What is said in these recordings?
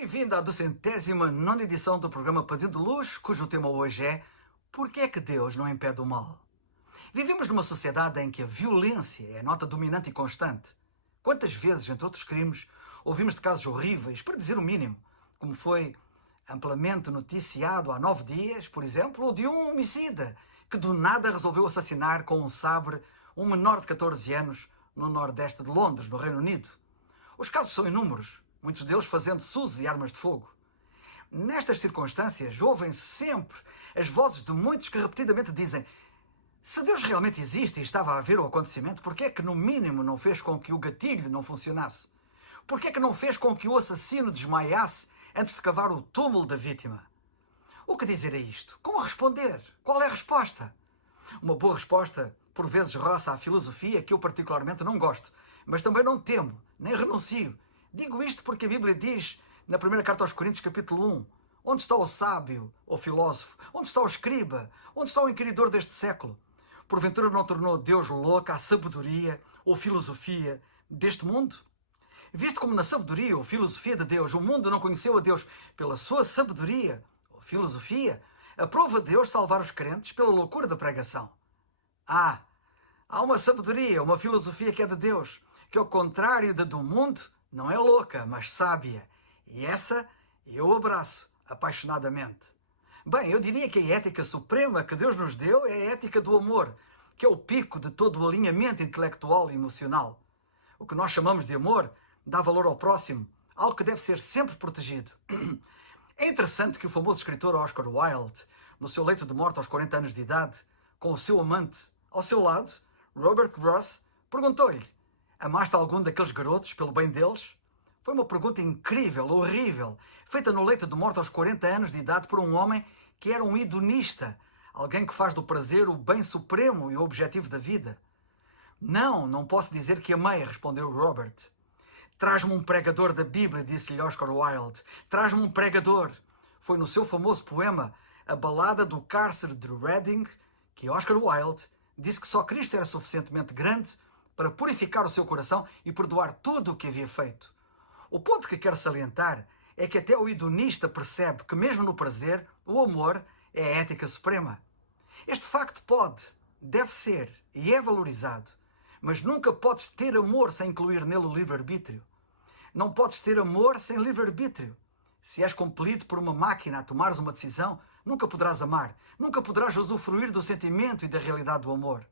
Bem-vindo à 209ª edição do programa Pedindo Luz, cujo tema hoje é Por que é que Deus não impede o mal? Vivemos numa sociedade em que a violência é a nota dominante e constante. Quantas vezes, entre outros crimes, ouvimos de casos horríveis, para dizer o mínimo, como foi amplamente noticiado há 9 dias, por exemplo, o de um homicida que do nada resolveu assassinar com um sabre um menor de 14 anos no nordeste de Londres, no Reino Unido. Os casos são inúmeros, muitos deles fazendo-se uso de armas de fogo. Nestas circunstâncias, ouvem-se sempre as vozes de muitos que repetidamente dizem: se Deus realmente existe e estava a ver o acontecimento, por que é que no mínimo não fez com que o gatilho não funcionasse? Por que é que não fez com que o assassino desmaiasse antes de cavar o túmulo da vítima? O que dizer a isto? Como responder? Qual é a resposta? Uma boa resposta, por vezes, roça a filosofia que eu particularmente não gosto, mas também não temo, nem renuncio. Digo isto porque a Bíblia diz, na primeira carta aos Coríntios, capítulo 1, onde está o sábio, ou filósofo? Onde está o escriba? Onde está o inquiridor deste século? Porventura não tornou Deus louca a sabedoria ou filosofia deste mundo? Visto como na sabedoria ou filosofia de Deus o mundo não conheceu a Deus pela sua sabedoria ou filosofia, aprova Deus salvar os crentes pela loucura da pregação. Há uma sabedoria, uma filosofia que é de Deus, que ao contrário da do mundo, não é louca, mas sábia. E essa eu abraço apaixonadamente. Bem, eu diria que a ética suprema que Deus nos deu é a ética do amor, que é o pico de todo o alinhamento intelectual e emocional. O que nós chamamos de amor dá valor ao próximo, algo que deve ser sempre protegido. É interessante que o famoso escritor Oscar Wilde, no seu leito de morte aos 40 anos de idade, com o seu amante ao seu lado, Robert Gross, perguntou-lhe: amaste algum daqueles garotos pelo bem deles? Foi uma pergunta incrível, horrível, feita no leito de morte aos 40 anos de idade por um homem que era um hedonista, alguém que faz do prazer o bem supremo e o objetivo da vida. Não posso dizer que amei, respondeu Robert. Traz-me um pregador da Bíblia, disse-lhe Oscar Wilde. Traz-me um pregador. Foi no seu famoso poema A Balada do Cárcere de Reading que Oscar Wilde disse que só Cristo era suficientemente grande para purificar o seu coração e perdoar tudo o que havia feito. O ponto que quero salientar é que até o hedonista percebe que mesmo no prazer, o amor é a ética suprema. Este facto deve ser e é valorizado, mas nunca podes ter amor sem incluir nele o livre-arbítrio. Não podes ter amor sem livre-arbítrio. Se és compelido por uma máquina a tomares uma decisão, nunca poderás amar, nunca poderás usufruir do sentimento e da realidade do amor.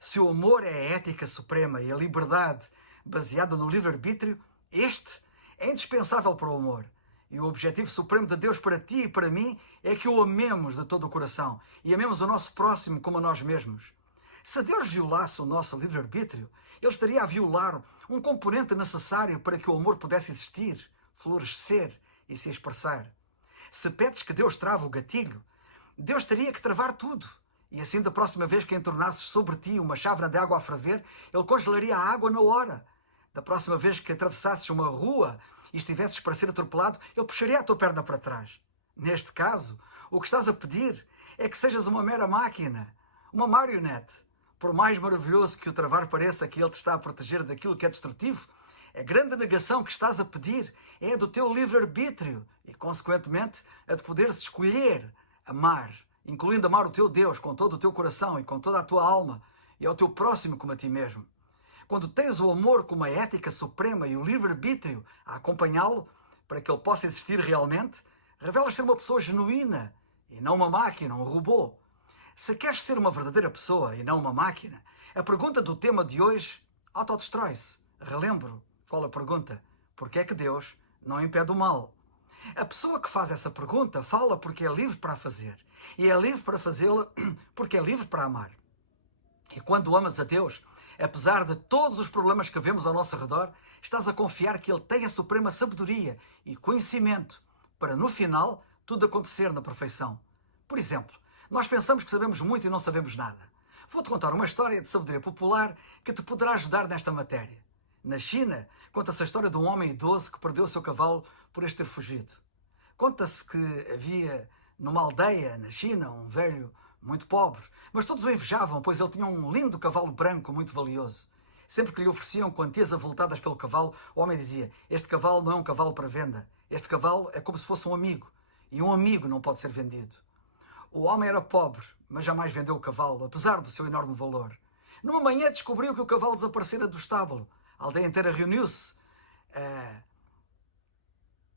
Se o amor é a ética suprema e a liberdade baseada no livre-arbítrio, este é indispensável para o amor. E o objetivo supremo de Deus para ti e para mim é que o amemos de todo o coração e amemos o nosso próximo como a nós mesmos. Se Deus violasse o nosso livre-arbítrio, Ele estaria a violar um componente necessário para que o amor pudesse existir, florescer e se expressar. Se pedes que Deus trave o gatilho, Deus teria que travar tudo. E assim, da próxima vez que entornasses sobre ti uma chávena de água a ferver, Ele congelaria a água na hora. Da próxima vez que atravessasses uma rua e estivesses para ser atropelado, Ele puxaria a tua perna para trás. Neste caso, o que estás a pedir é que sejas uma mera máquina, uma marionete. Por mais maravilhoso que o travar pareça que Ele te está a proteger daquilo que é destrutivo, a grande negação que estás a pedir é a do teu livre-arbítrio e, consequentemente, a de poderes escolher amar, incluindo amar o teu Deus com todo o teu coração e com toda a tua alma e ao teu próximo como a ti mesmo. Quando tens o amor como a ética suprema e o livre-arbítrio a acompanhá-lo para que ele possa existir realmente, revelas ser uma pessoa genuína e não uma máquina, um robô. Se queres ser uma verdadeira pessoa e não uma máquina, a pergunta do tema de hoje autodestrói-se. Relembro qual a pergunta: por que é que Deus não impede o mal? A pessoa que faz essa pergunta fala porque é livre para a fazer. E é livre para fazê-la porque é livre para amar. E quando amas a Deus, apesar de todos os problemas que vemos ao nosso redor, estás a confiar que Ele tem a suprema sabedoria e conhecimento para, no final, tudo acontecer na perfeição. Por exemplo, nós pensamos que sabemos muito e não sabemos nada. Vou-te contar uma história de sabedoria popular que te poderá ajudar nesta matéria. Na China, conta-se a história de um homem idoso que perdeu o seu cavalo por este ter fugido. Conta-se que havia numa aldeia na China um velho muito pobre, mas todos o invejavam, pois ele tinha um lindo cavalo branco muito valioso. Sempre que lhe ofereciam quantias avultadas pelo cavalo, o homem dizia: este cavalo não é um cavalo para venda, Este cavalo é como se fosse um amigo, e um amigo não pode ser vendido. O homem era pobre, mas jamais vendeu o cavalo, apesar do seu enorme valor. Numa manhã descobriu que o cavalo desaparecera do estábulo. A aldeia inteira reuniu-se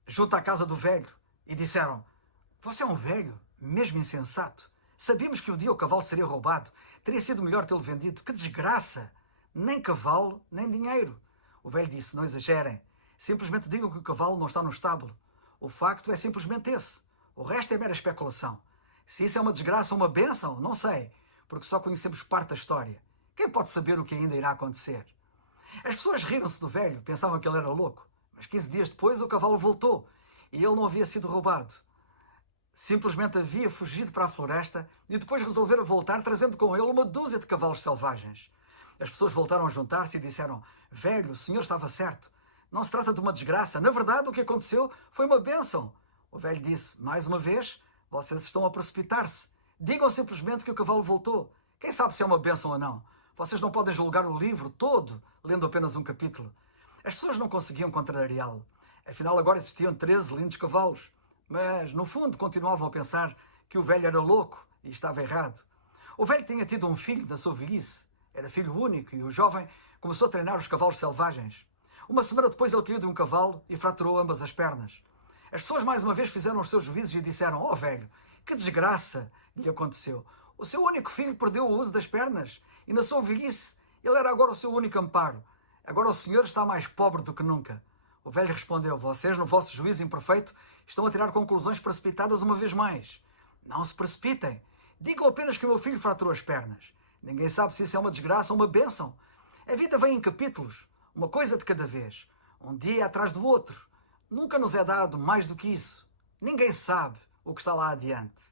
junto à casa do velho e disseram: "Você é um velho, mesmo insensato. Sabíamos que um dia o cavalo seria roubado. Teria sido melhor tê-lo vendido. Que desgraça! Nem cavalo, nem dinheiro." O velho disse: "Não exagerem. Simplesmente digam que o cavalo não está no estábulo. O facto é simplesmente esse. O resto é mera especulação. Se isso é uma desgraça ou uma bênção, não sei, porque só conhecemos parte da história. Quem pode saber o que ainda irá acontecer?" As pessoas riram-se do velho, pensavam que ele era louco. Mas 15 dias depois o cavalo voltou e ele não havia sido roubado. Simplesmente havia fugido para a floresta e depois resolveram voltar, trazendo com ele uma dúzia de cavalos selvagens. As pessoas voltaram a juntar-se e disseram: "Velho, o senhor estava certo. Não se trata de uma desgraça. Na verdade, o que aconteceu foi uma bênção." O velho disse: "Mais uma vez, vocês estão a precipitar-se. Digam simplesmente que o cavalo voltou. Quem sabe se é uma bênção ou não? Vocês não podem julgar o livro todo lendo apenas um capítulo." As pessoas não conseguiam contrariá-lo. Afinal, agora existiam 13 lindos cavalos. Mas, no fundo, continuavam a pensar que o velho era louco e estava errado. O velho tinha tido um filho da sua velhice. Era filho único e o jovem começou a treinar os cavalos selvagens. Uma semana depois ele caiu de um cavalo e fraturou ambas as pernas. As pessoas mais uma vez fizeram os seus juízos e disseram: "Oh velho, que desgraça lhe aconteceu. O seu único filho perdeu o uso das pernas e na sua velhice ele era agora o seu único amparo. Agora o senhor está mais pobre do que nunca." O velho respondeu: "Vocês, no vosso juízo imperfeito, estão a tirar conclusões precipitadas uma vez mais. Não se precipitem. Digam apenas que o meu filho fraturou as pernas. Ninguém sabe se isso é uma desgraça ou uma bênção. A vida vem em capítulos, uma coisa de cada vez, um dia atrás do outro. Nunca nos é dado mais do que isso. Ninguém sabe o que está lá adiante."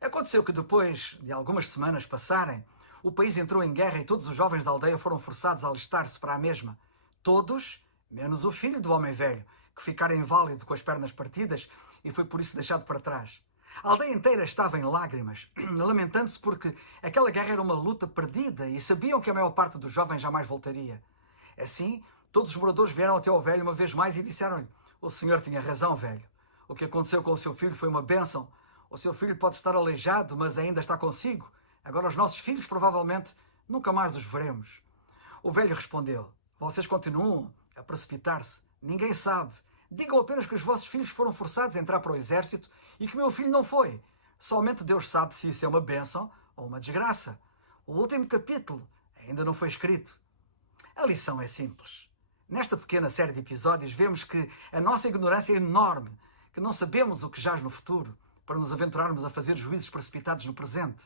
Aconteceu que depois de algumas semanas passarem, o país entrou em guerra e todos os jovens da aldeia foram forçados a alistar-se para a mesma. Todos, menos o filho do homem velho, que ficara inválido com as pernas partidas e foi por isso deixado para trás. A aldeia inteira estava em lágrimas, lamentando-se porque aquela guerra era uma luta perdida e sabiam que a maior parte dos jovens jamais voltaria. Assim, todos os moradores vieram até ao velho uma vez mais e disseram-lhe: "O senhor tinha razão, velho. O que aconteceu com o seu filho foi uma bênção. O seu filho pode estar aleijado, mas ainda está consigo. Agora os nossos filhos provavelmente nunca mais os veremos." O velho respondeu: "Vocês continuam a precipitar-se. Ninguém sabe. Digam apenas que os vossos filhos foram forçados a entrar para o exército e que meu filho não foi. Somente Deus sabe se isso é uma bênção ou uma desgraça. O último capítulo ainda não foi escrito." A lição é simples. Nesta pequena série de episódios vemos que a nossa ignorância é enorme, que não sabemos o que jaz no futuro para nos aventurarmos a fazer juízos precipitados no presente.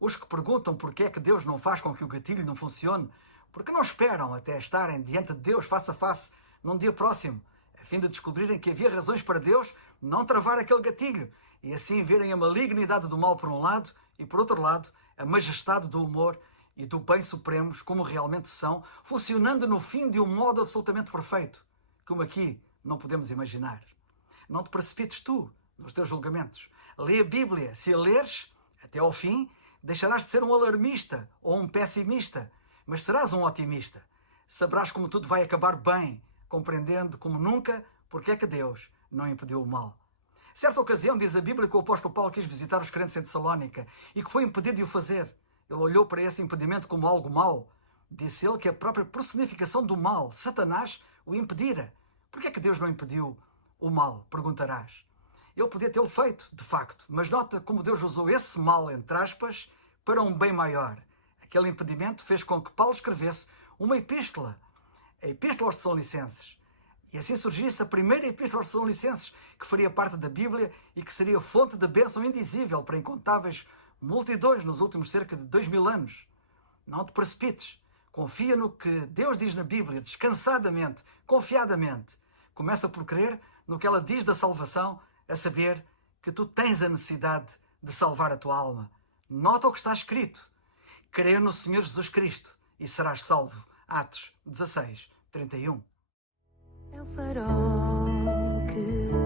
Os que perguntam porque é que Deus não faz com que o gatilho não funcione, porque não esperam até estarem diante de Deus face a face num dia próximo, a fim de descobrirem que havia razões para Deus não travar aquele gatilho e assim verem a malignidade do mal por um lado e, por outro lado, a majestade do humor e do bem supremos, como realmente são, funcionando no fim de um modo absolutamente perfeito, como aqui não podemos imaginar. Não te precipites tu nos teus julgamentos. Lê a Bíblia. Se a leres até ao fim, deixarás de ser um alarmista ou um pessimista, mas serás um otimista. Saberás como tudo vai acabar bem, compreendendo como nunca porque é que Deus não impediu o mal. Certa ocasião, diz a Bíblia, que o apóstolo Paulo quis visitar os crentes em Tessalónica e que foi impedido de o fazer. Ele olhou para esse impedimento como algo mau. Disse ele que a própria personificação do mal, Satanás, o impedira. Por que é que Deus não impediu o mal? Perguntarás. Ele podia tê-lo feito, de facto, mas nota como Deus usou esse mal, entre aspas, para um bem maior. Aquele impedimento fez com que Paulo escrevesse uma epístola, a Epístola aos Tessalonicenses. E assim surgisse a primeira Epístola aos Tessalonicenses, que faria parte da Bíblia e que seria fonte de bênção indizível para incontáveis multidões nos últimos cerca de 2000 anos. Não te precipites. Confia no que Deus diz na Bíblia, descansadamente, confiadamente. Começa por crer no que ela diz da salvação, a saber que tu tens a necessidade de salvar a tua alma. Nota o que está escrito. Crê no Senhor Jesus Cristo e serás salvo. Atos 16, 31. É o farol que